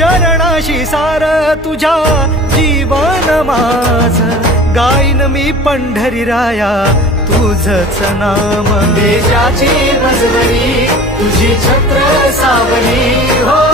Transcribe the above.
चरणाशी सार तुझ्या जीवन माझ गाईन मी पंढरी राया तुझच नाम. देशाची मजबरी तुझी छत्र सावली हो.